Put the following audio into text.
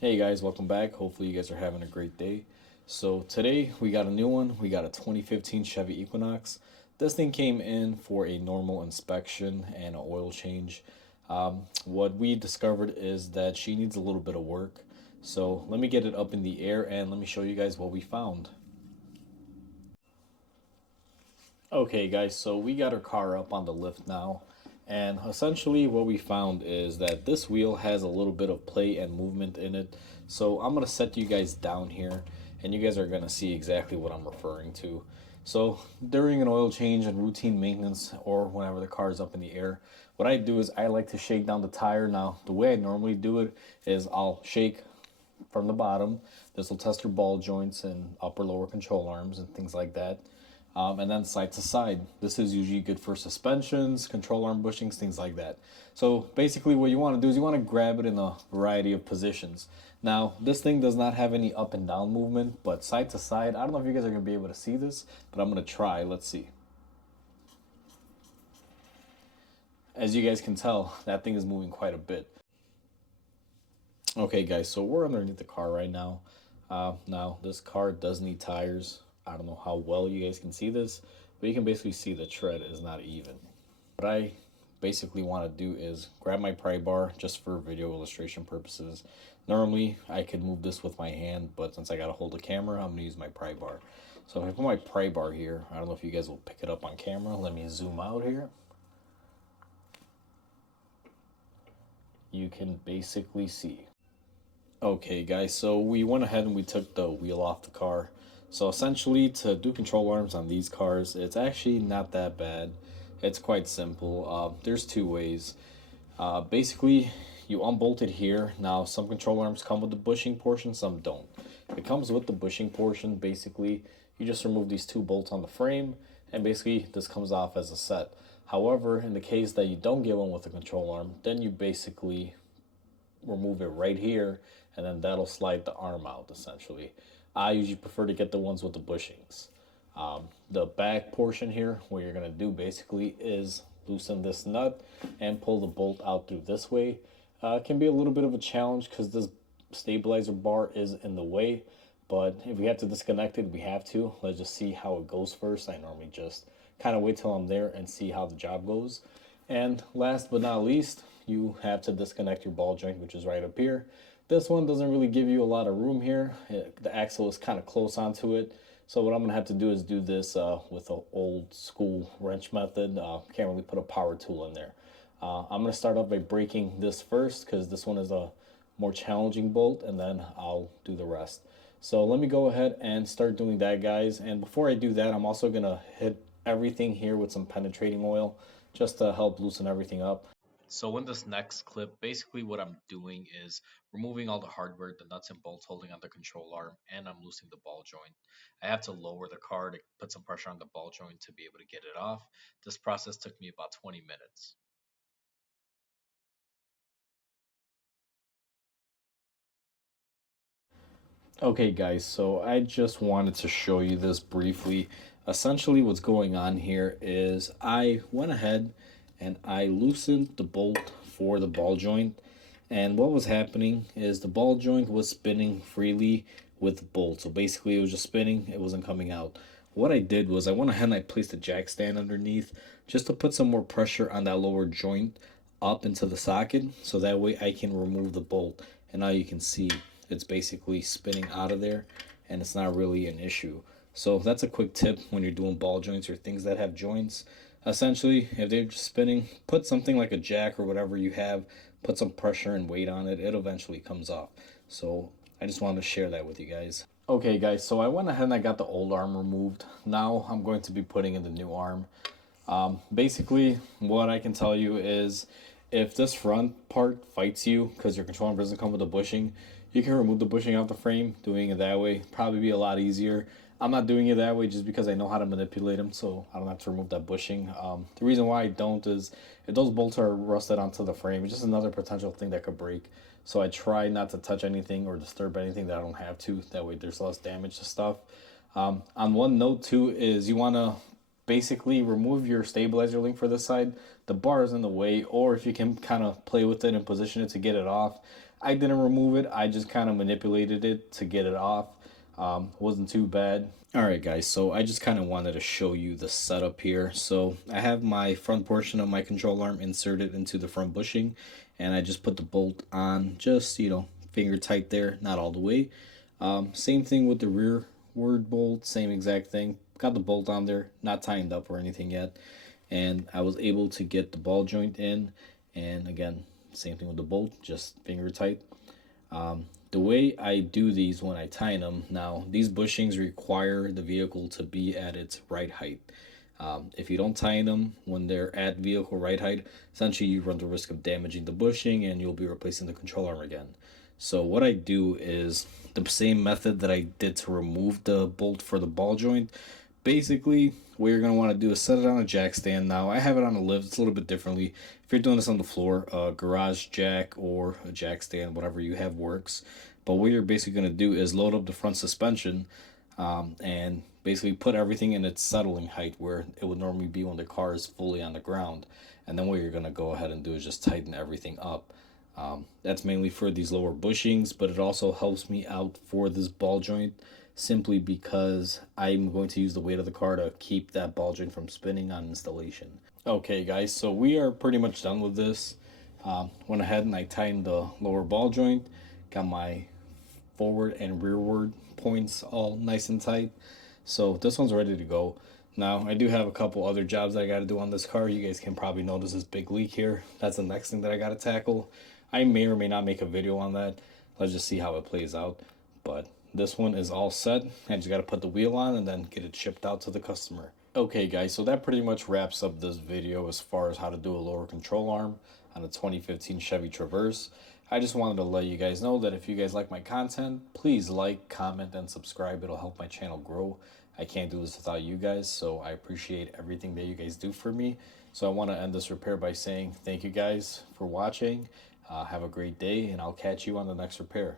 Hey guys, welcome back. Hopefully you guys are having a great day. So today we got a new one. We got a 2015 Chevy Equinox. This thing came in for a normal inspection and an oil change. What we discovered is that she needs a little bit of work. So let me get it up in the air and let me show you guys what we found. Okay, guys, so we got our car up on the lift now, and essentially what we found is that this wheel has a little bit of play and movement in it. So I'm gonna set you guys down here, and you guys are gonna see exactly what I'm referring to. So during an oil change and routine maintenance, or whenever the car is up in the air, what I do is I like to shake down the tire. Now, the way I normally do it is I'll shake from the bottom. This will test your ball joints and upper lower control arms and things like that. And then side to side. This is usually good for suspensions, control arm bushings, things like that. So basically what you want to do is you want to grab it in a variety of positions. Now, this thing does not have any up and down movement, but side to side, I don't know if you guys are going to be able to see this, but I'm going to try. Let's see. As you guys can tell, that thing is moving quite a bit. Okay, guys, so we're underneath the car right now. Now, this car does need tires. I don't know how well you guys can see this, but you can basically see the tread is not even. What I basically want to do is grab my pry bar just for video illustration purposes. Normally, I could move this with my hand, but since I got to hold the camera, I'm going to use my pry bar. So if I put my pry bar here, I don't know if you guys will pick it up on camera. Let me zoom out here. You can basically see. Okay, guys, so we went ahead and we took the wheel off the car. So essentially, to do control arms on these cars, it's actually not that bad. It's quite simple. There's two ways. Basically, you unbolt it here. Now, some control arms come with the bushing portion, some don't. If it comes with the bushing portion, basically, you just remove these two bolts on the frame, and basically, this comes off as a set. However, in the case that you don't get one with a control arm, then you basically remove it right here, and then that'll slide the arm out essentially. I usually prefer to get the ones with the bushings. The back portion here, what you're gonna do basically is loosen this nut and pull the bolt out through this way. It can be a little bit of a challenge because this stabilizer bar is in the way, but if we have to disconnect it, we have to. Let's just see how it goes first. I normally just kind of wait till I'm there and see how the job goes. And last but not least, you have to disconnect your ball joint, which is right up here. This one doesn't really give you a lot of room here. The axle is kind of close onto it. So what I'm gonna have to do is do this with an old school wrench method. Can't really put a power tool in there. I'm gonna start off by breaking this first because this one is a more challenging bolt, and then I'll do the rest. So let me go ahead and start doing that, guys. And before I do that, I'm also gonna hit everything here with some penetrating oil just to help loosen everything up. So in this next clip, basically what I'm doing is removing all the hardware, the nuts and bolts holding on the control arm, and I'm loosening the ball joint. I have to lower the car to put some pressure on the ball joint to be able to get it off. This process took me about 20 minutes. Okay, guys, so I just wanted to show you this briefly. Essentially, what's going on here is I went ahead and I loosened the bolt for the ball joint. And what was happening is the ball joint was spinning freely with the bolt. So basically, it was just spinning, it wasn't coming out. What I did was I went ahead and I placed a jack stand underneath just to put some more pressure on that lower joint up into the socket so that way I can remove the bolt. And now you can see it's basically spinning out of there and it's not really an issue. So that's a quick tip when you're doing ball joints or things that have joints. Essentially, if they're just spinning, put something like a jack or whatever you have, put some pressure and weight on it, it eventually comes off. So I just wanted to share that with you guys. Okay, guys, so I went ahead and I got the old arm removed. Now I'm going to be putting in the new arm. Basically, what I can tell you is if this front part fights you because your control arm doesn't come with a bushing, you can remove the bushing off the frame. Doing it that way probably be a lot easier. I'm not doing it that way just because I know how to manipulate them, so I don't have to remove that bushing. The reason why I don't is if those bolts are rusted onto the frame, it's just another potential thing that could break. So I try not to touch anything or disturb anything that I don't have to. That way there's less damage to stuff. On one note too is you want to basically remove your stabilizer link for this side. The bar is in the way, or if you can kind of play with it and position it to get it off, I didn't remove it. I just kind of manipulated it to get it off. Wasn't too bad. Alright guys, so I just kind of wanted to show you the setup here. So I have my front portion of my control arm inserted into the front bushing, and I just put the bolt on, just, finger tight there, not all the way. Same thing with the rearward bolt, same exact thing. Got the bolt on there, not tightened up or anything yet. And I was able to get the ball joint in, and again, same thing with the bolt, just finger tight. The way I do these when I tighten them, now these bushings require the vehicle to be at its right height. If you don't tighten them when they're at vehicle right height, essentially you run the risk of damaging the bushing and you'll be replacing the control arm again. So what I do is the same method that I did to remove the bolt for the ball joint. Basically, what you're going to want to do is set it on a jack stand. Now, I have it on a lift. It's a little bit differently. If you're doing this on the floor, a garage jack or a jack stand, whatever you have works. But what you're basically going to do is load up the front suspension and basically put everything in its settling height where it would normally be when the car is fully on the ground. And then what you're going to go ahead and do is just tighten everything up. That's mainly for these lower bushings, but it also helps me out for this ball joint simply because I'm going to use the weight of the car to keep that ball joint from spinning on installation. Okay guys, so we are pretty much done with this. Went ahead and I tightened the lower ball joint, got my forward and rearward points all nice and tight. So this one's ready to go. Now, I do have a couple other jobs that I got to do on this car. You guys can probably notice this big leak here. That's the next thing that I got to tackle. I may or may not make a video on that. Let's just see how it plays out. But this one is all set. I just got to put the wheel on and then get it shipped out to the customer. Okay guys, so that pretty much wraps up this video as far as how to do a lower control arm on a 2015 Chevy Traverse. I just wanted to let you guys know that if you guys like my content, please like, comment, and subscribe. It'll help my channel grow. I can't do this without you guys, so I appreciate everything that you guys do for me. So I want to end this repair by saying thank you guys for watching. Have a great day, and I'll catch you on the next repair.